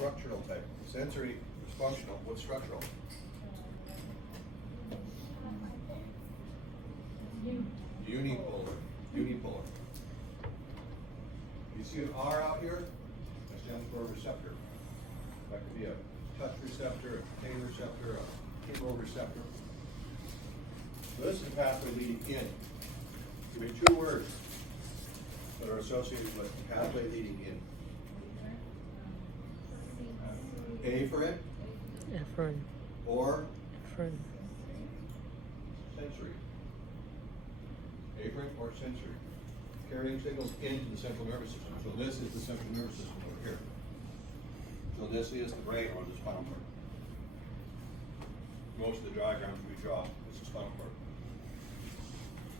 structural type. Sensory is functional. What's structural? Unipolar. Unipolar. You see an R out here? That stands for a receptor. That could be a touch receptor, a pain receptor, a chemoreceptor. So this is the pathway leading in. Give me two words that are associated with the pathway leading in. Afferent Afferent. or Afferent. sensory. Afferent or sensory. Carrying signals into the central nervous system. So this is the central nervous system over here. So this is the brain or the spinal cord. Most of the diagrams we draw is the spinal cord.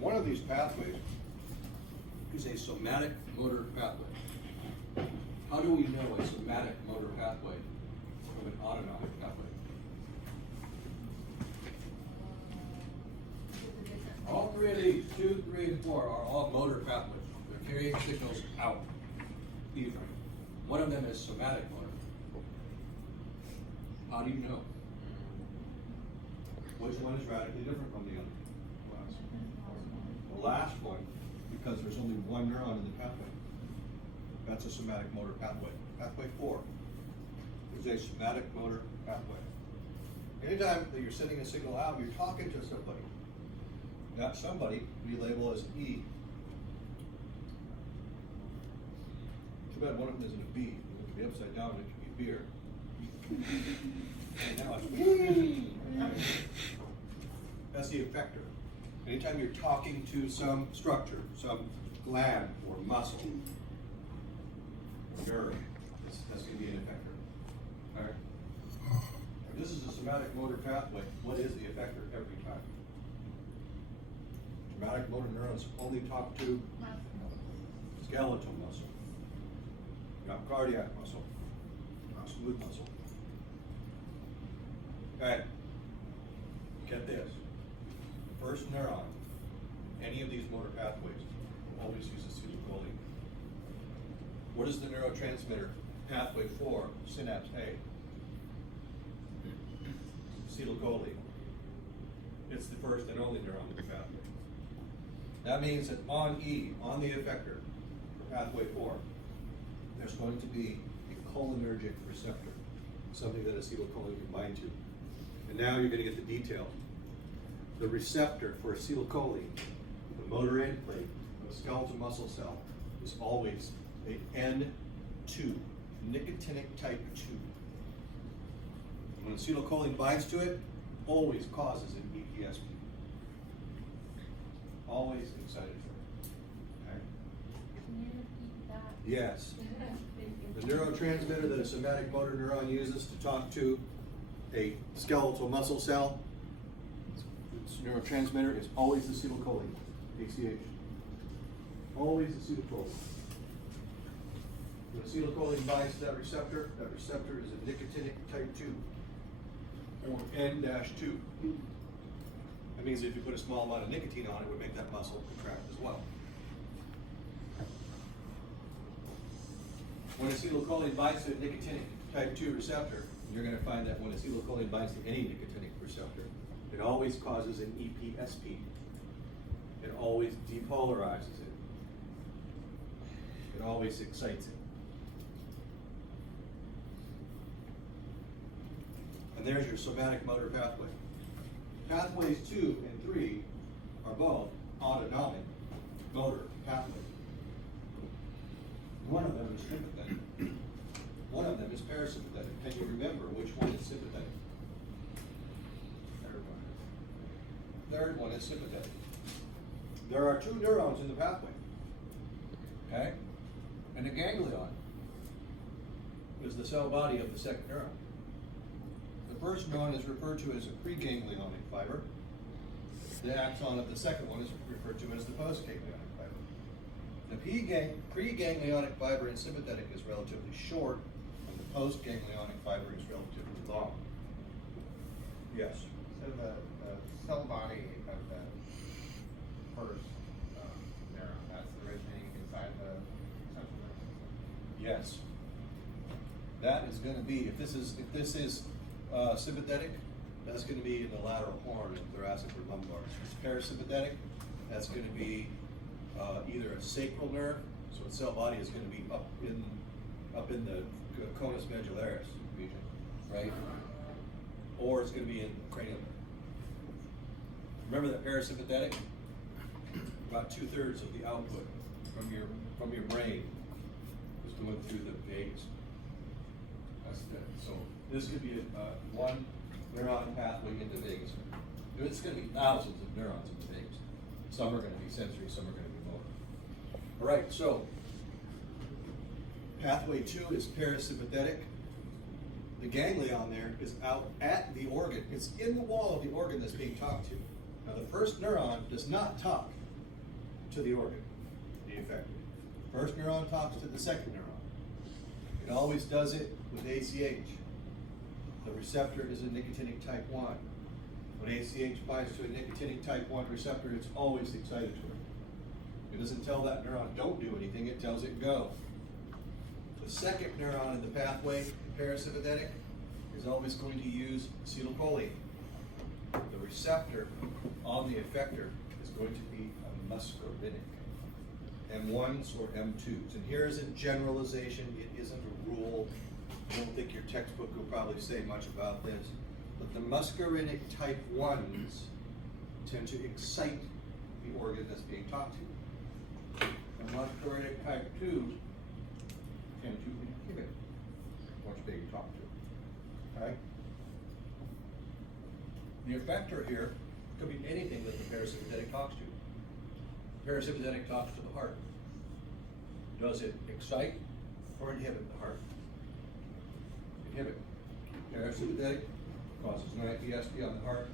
One of these pathways is a somatic motor pathway. How do we know a somatic motor pathway from an autonomic pathway? All three of these, 2, 3, and 4, are all motor pathways. They're carrying signals out. Either. One of them is somatic motor. How do you know? Which one is radically different from the other? The last one, because there's only one neuron in the pathway. That's a somatic motor pathway. Pathway 4 is a somatic motor pathway. Anytime that you're sending a signal out, you're talking to somebody. That somebody we label as E. Too bad one of them isn't a B. It could be upside down, it could be beer. And now it's that's the effector. Anytime you're talking to some structure, some gland or muscle, or nerve, that's going to be an effector. All right. If this is a somatic motor pathway, what is the effector every time? Somatic motor neurons only talk to skeletal muscle, not cardiac muscle, not smooth muscle. All right. Get this. First neuron, any of these motor pathways, will always use acetylcholine. What is the neurotransmitter pathway for synapse A? Acetylcholine. It's the first and only neuron in the pathway. That means that on E, on the effector, for pathway 4, there's going to be a cholinergic receptor, something that acetylcholine can bind to. And now you're going to get the detail. The receptor for acetylcholine, the motor end plate of a skeletal muscle cell, is always a N2, nicotinic type 2. When acetylcholine binds to it, always causes an EPSP. Always excited for it. Okay? Can you repeat that? Yes. The neurotransmitter that a somatic motor neuron uses to talk to a skeletal muscle cell, its neurotransmitter is always acetylcholine, ACH. Always acetylcholine. When acetylcholine binds to that receptor is a nicotinic type 2, or N-2. That means if you put a small amount of nicotine on it, it would make that muscle contract as well. When acetylcholine binds to a nicotinic type 2 receptor, you're going to find that when acetylcholine binds to any nicotinic receptor, it always causes an EPSP. It always depolarizes it. It always excites it. And there's your somatic motor pathway. Pathways 2 and 3 are both autonomic motor pathways. One of them is sympathetic. One of them is parasympathetic. Can you remember which one is sympathetic? Third one is sympathetic. There are 2 neurons in the pathway. Okay? And the ganglion is the cell body of the second neuron. The first neuron is referred to as a preganglionic fiber. The axon of the second one is referred to as the postganglionic fiber. The preganglionic fiber in sympathetic is relatively short, and the postganglionic fiber is relatively long. Yes? So the cell body of the first neuron, that's originating inside the central nervous system? Yes. that is gonna be, if this is sympathetic, that's gonna be in the lateral horn of thoracic or lumbar. If it's parasympathetic, that's gonna be either a sacral nerve, so its cell body is gonna be up in the conus medullaris region, right? Or it's gonna be in the cranial nerve. Remember that parasympathetic, about 2/3 of the output from your brain is going through the vagus. That's good. So this could be one neuron pathway into vagus. It's going to be thousands of neurons in the vagus. Some are going to be sensory, some are going to be motor. All right, so pathway 2 is parasympathetic. The ganglion there is out at the organ. It's in the wall of the organ that's being talked to. Now the first neuron does not talk to the organ, the effector. First neuron talks to the second neuron. It always does it with ACH. The receptor is a nicotinic type 1. When ACH binds to a nicotinic type 1 receptor, it's always excitatory. It doesn't tell that neuron don't do anything, it tells it go. The second neuron in the pathway, parasympathetic, is always going to use acetylcholine. The receptor on the effector is going to be a muscarinic. M1s or M2s. And here is a generalization, it isn't a rule. I don't think your textbook will probably say much about this. But the muscarinic type 1s tend to excite the organ that's being talked to. The muscarinic type 2s tend to inhibit what's being talked to. Okay? The effector here could be anything that the parasympathetic talks to. Parasympathetic talks to the heart. Does it excite or inhibit the heart? Inhibit. Parasympathetic causes NIPSP on the heart,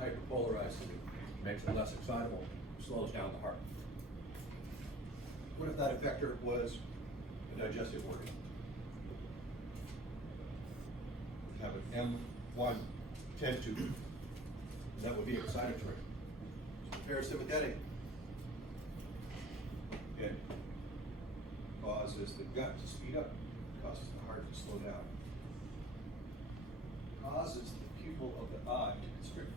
hyperpolarizes it, makes it less excitable, slows down the heart. What if that effector was a digestive organ? Have an M1 tend to, that would be excitatory. Parasympathetic, it causes the gut to speed up, causes the heart to slow down, causes the pupil of the eye to constrict,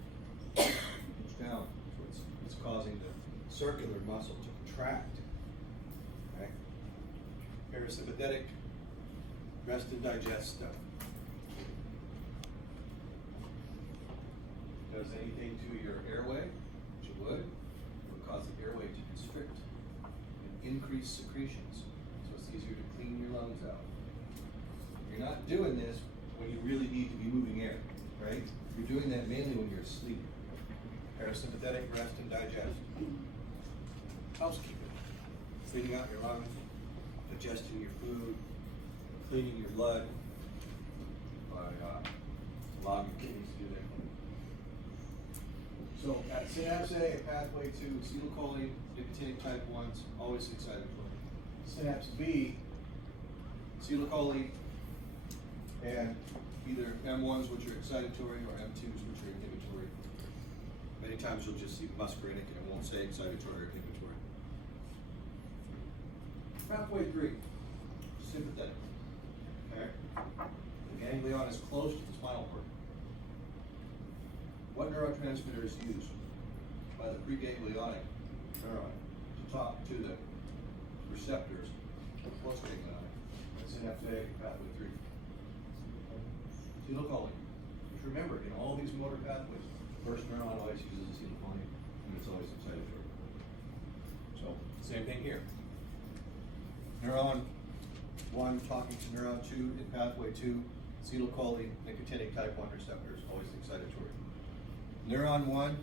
push down, so it's causing the circular muscle to contract. Okay? Parasympathetic, rest and digest stuff. Does anything to your airway, which it would cause the airway to constrict and increase secretions, so it's easier to clean your lungs out. You're not doing this when you really need to be moving air, right? You're doing that mainly when you're asleep. Parasympathetic, rest and digest. Housekeeping. Cleaning out your lungs, digesting your food, cleaning your blood, by allowing your kidneys to do that. So at synapse A, at pathway 2, acetylcholine, nicotinic type 1s, always excitatory. Synapse B, acetylcholine, and either M1s, which are excitatory, or M2s, which are inhibitory. Many times you'll just see muscarinic and it won't say excitatory or inhibitory. Pathway 3, sympathetic. Okay? The ganglion is close to the spinal cord. What neurotransmitter is used by the preganglionic neuron to talk to the receptors of the postganglionic? That's synapse A, pathway 3. Acetylcholine. Which remember, in all these motor pathways, the first neuron always uses acetylcholine, and it's always excitatory. So, same thing here. Neuron 1 talking to neuron 2 in pathway 2, acetylcholine, nicotinic type 1 receptors, always excitatory. Neuron 1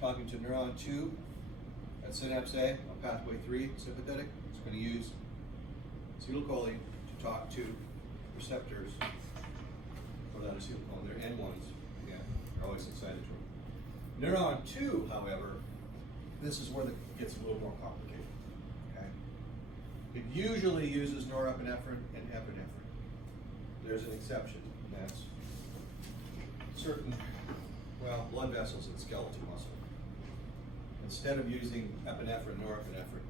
talking to neuron 2 at synapse A on pathway 3, sympathetic. It's going to use acetylcholine to talk to receptors for that acetylcholine. They're N1s, again, they're always excitatory. Neuron 2, however, this is where it gets a little more complicated. Okay? It usually uses norepinephrine and epinephrine. There's an exception, and that's certain blood vessels and skeletal muscle. Instead of using epinephrine, norepinephrine,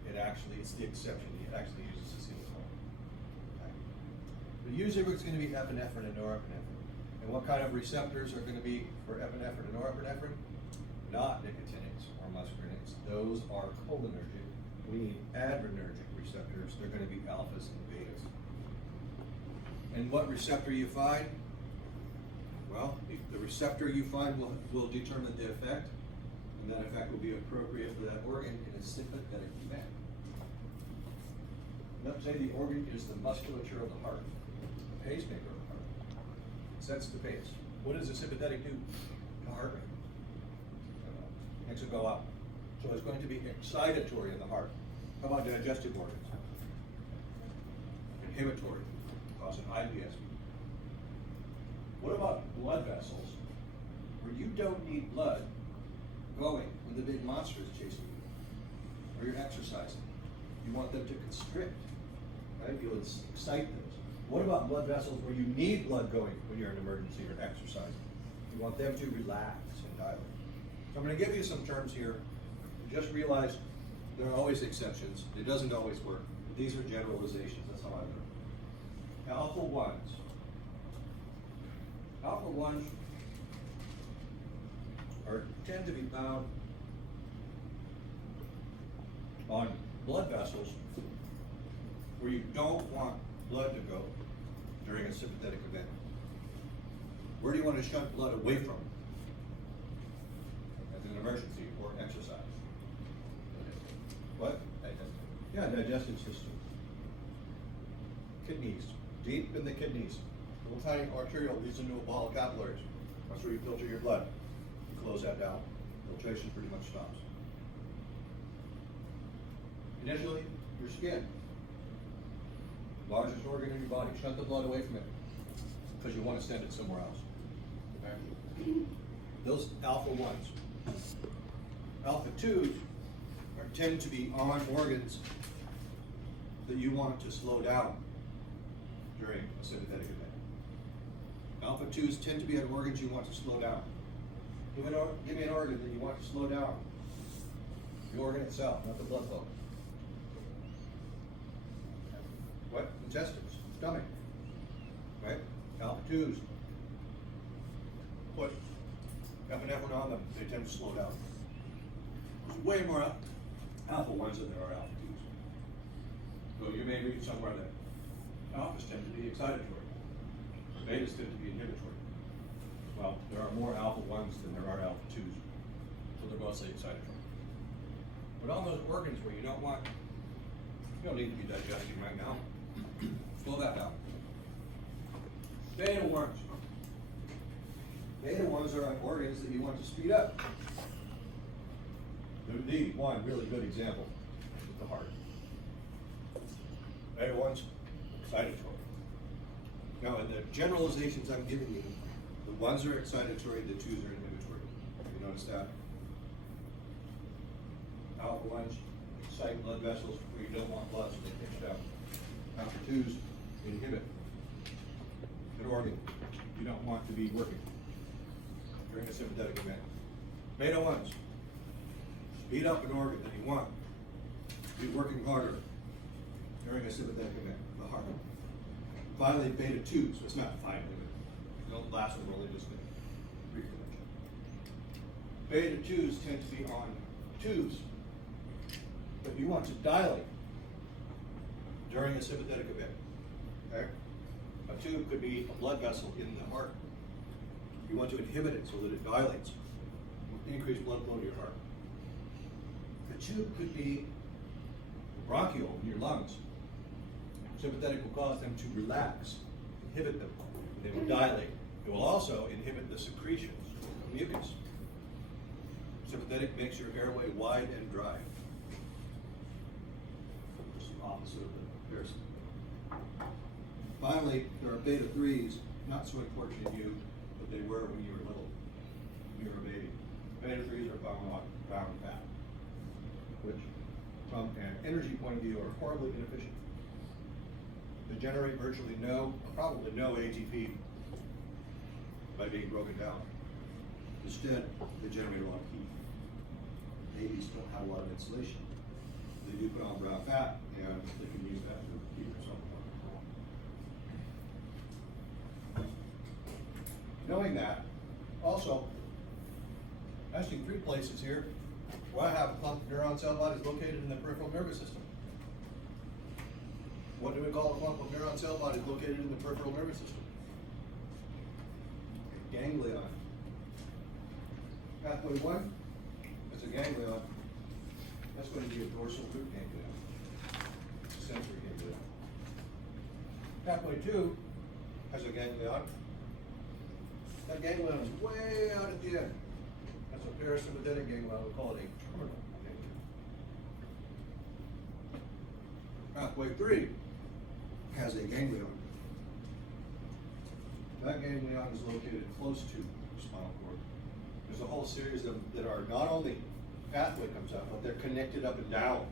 it's the exception. It actually uses acetylcholine. Okay. But usually it's going to be epinephrine and norepinephrine. And what kind of receptors are going to be for epinephrine and norepinephrine? Not nicotinics or muscarinics. Those are cholinergic. We need adrenergic receptors. They're going to be alphas and betas. And what receptor you find? Well, the receptor you find will determine the effect, and that effect will be appropriate for that organ in a sympathetic event. Let's say the organ is the musculature of the heart, the pacemaker of the heart. It sets the pace. What does the sympathetic do? The heart rate. Makes it go up. So it's going to be excitatory in the heart. How about digestive organs? Inhibitory, cause an IBS. What about blood vessels, where you don't need blood going when the big monster is chasing you, or you're exercising? You want them to constrict, right? You'll excite those. What about blood vessels where you need blood going when you're in an emergency or exercising? You want them to relax and dilate. So I'm going to give you some terms here. Just realize there are always exceptions. It doesn't always work. These are generalizations. That's how I learn. Alpha 1s. Alpha 1s tend to be found on blood vessels where you don't want blood to go during a sympathetic event. Where do you want to shunt blood away from? As an emergency or exercise. What? Yeah, digestive system. Kidneys. Deep in the kidneys. Little tiny arteriole leads into a ball of capillaries. That's where you filter your blood. You close that down. Filtration pretty much stops. Initially, your skin. Largest organ in your body. Shunt the blood away from it because you want to send it somewhere else. Okay? Those alpha 1s. Alpha 2s tend to be on organs that you want to slow down during a sympathetic event. Alpha 2s tend to be on organs you want to slow down. Give me an organ that you want to slow down. The organ itself, not the blood flow. What? Intestines, stomach. Right? Alpha 2s. Put epinephrine on them, they tend to slow down. There's way more alpha 1s than there are alpha 2s. So you may read somewhere that alphas tend to be excitatory. Betas tend to be inhibitory. Well, there are more alpha 1s than there are alpha 2s. So they're mostly excitatory. But on those organs where you don't need to be digesting right now, slow that down. Beta 1s. Beta 1s are on organs that you want to speed up. The one really good example is the heart. Beta 1s, excitatory. Now, in the generalizations I'm giving you, the 1s are excitatory, the 2s are inhibitory. You notice that? Alpha 1s excite blood vessels where you don't want blood, so they pitch down. Alpha 2s inhibit an organ you don't want to be working during a sympathetic event. Beta 1s speed up an organ that you want to be working harder during a sympathetic event, the heart. Finally, beta 2s, so it's not finally, but the last one really just briefly mentioned. Beta 2s tend to be on tubes that you want to dilate during a sympathetic event. Okay? A tube could be a blood vessel in the heart. You want to inhibit it so that it dilates, increase blood flow to your heart. A tube could be bronchiole in your lungs. Sympathetic will cause them to relax, inhibit them. They will dilate. It will also inhibit the secretions of mucus. Sympathetic makes your airway wide and dry. It's the opposite of the parasympathetic. Finally, there are beta 3s, not so important in you, but they were when you were little, when you were a baby. Beta 3s are found in fat, which from an energy point of view are horribly inefficient. They generate virtually probably no ATP by being broken down. Instead, they generate a lot of heat. Babies don't have a lot of insulation. They do put on brown fat, and they can use that to keep themselves warm. Knowing that, also, I see 3 places here where I have a clump of neuron cell bodies located in the peripheral nervous system. What do we call a clump of neuron cell bodies located in the peripheral nervous system? Ganglion. Pathway 1 is a ganglion. That's going to be a dorsal root ganglion, sensory ganglion. Pathway 2 has a ganglion. That ganglion is way out at the end. That's a parasympathetic ganglion. We call it a terminal ganglion. Pathway 3 has a ganglion. That ganglion is located close to the spinal cord. There's a whole series of them that are not only pathway comes out, but they're connected up and down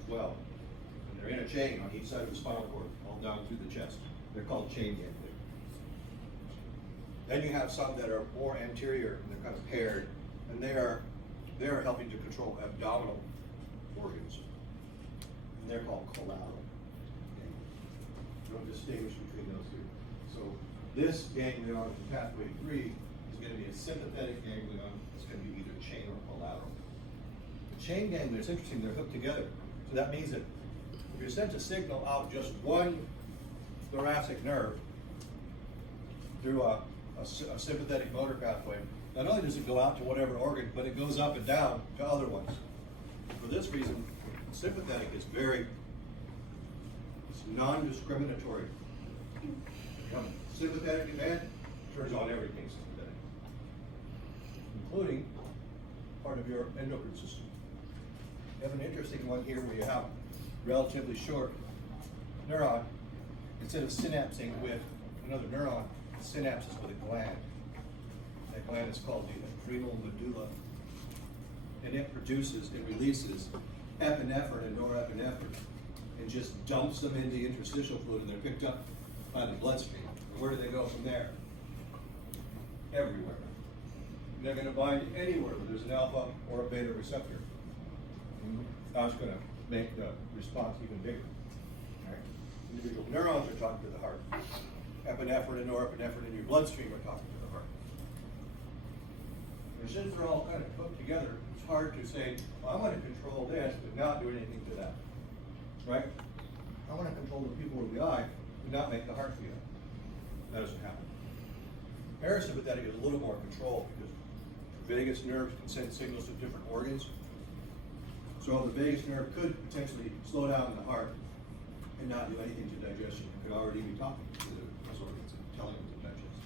as well. And they're in a chain on each side of the spinal cord, all down through the chest. They're called chain ganglion. Then you have some that are more anterior, and they're kind of paired, and they are helping to control abdominal organs. And they're called collateral ganglion. Don't distinguish between those two. So this ganglion in pathway 3 is going to be a sympathetic ganglion. It's going to be either chain or collateral. The chain ganglion, it's interesting, they're hooked together. So that means that if you're sent a signal out just one thoracic nerve through a sympathetic motor pathway, not only does it go out to whatever organ, but it goes up and down to other ones. For this reason, sympathetic is it's non-discriminatory. Sympathetic demand turns on everything sympathetic, including part of your endocrine system. You have an interesting one here where you have relatively short neuron. Instead of synapsing with another neuron, it synapses with a gland. That gland is called the adrenal medulla. And it produces and releases epinephrine and norepinephrine and just dumps them into the interstitial fluid, and they're picked up by the bloodstream. And where do they go from there? Everywhere. They're going to bind anywhere where there's an alpha or a beta receptor. That's going to make the response even bigger. Right? Individual neurons are talking to the heart. Epinephrine and norepinephrine in your bloodstream are talking to the heart. And since they're all kind of hooked together, it's hard to say, well, I want to control this, but not do anything to that. Right? I want to control the pupil of the eye, but not make the heart feel. That doesn't happen. Parasympathetic is a little more control because the vagus nerve can send signals to different organs. So the vagus nerve could potentially slow down the heart and not do anything to digestion. It could already be talking to those organs and telling them to digest.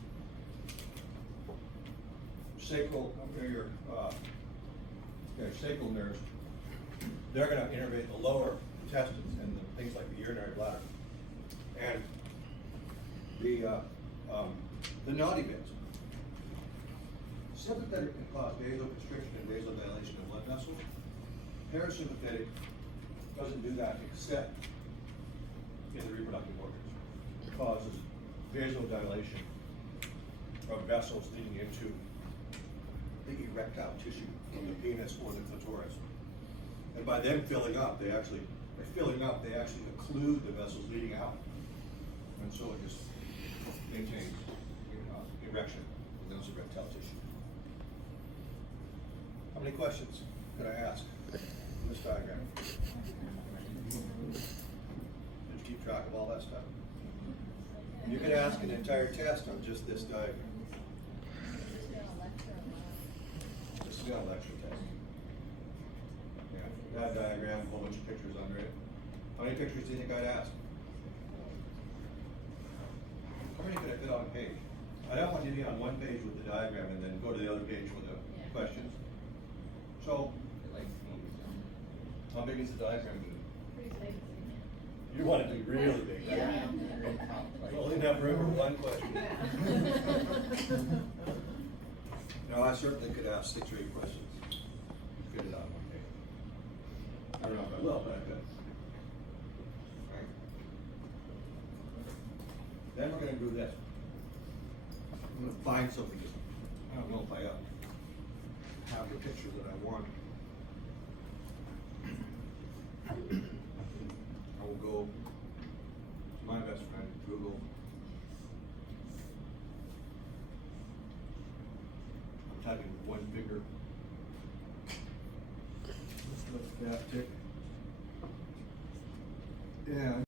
Sacral, sacral nerves, they're going to innervate the lower intestines and things like the urinary bladder. And the naughty bits. Sympathetic can cause vasoconstriction and vasodilation of blood vessels. Parasympathetic doesn't do that except in the reproductive organs. It causes vasodilation of vessels leading into the erectile tissue of the penis or the clitoris. And by them filling up, they actually occlude the vessels leading out. And so it just maintains erection in those erectile tissue. How many questions could I ask in this diagram? Did you keep track of all that stuff? You could ask an entire test on just this diagram. This is a lecture test. Yeah, that diagram, a whole bunch of pictures under it. How many pictures do you think I'd ask? How many could I fit on a page? I don't want you to be on one page with the diagram and then go to the other page with the questions. So, how big is the diagram? Pretty big. You want it to be really big, right? Yeah. You only have room for one question. No, I certainly could ask 6 or 8 questions. Fit it on one page. I don't know if I will, but I could. Right. Then we're going to do this. I'm going to find something. I don't know if I have the picture that I want. I will go to my best friend, Google. having one finger. Let's let that tick. Yeah.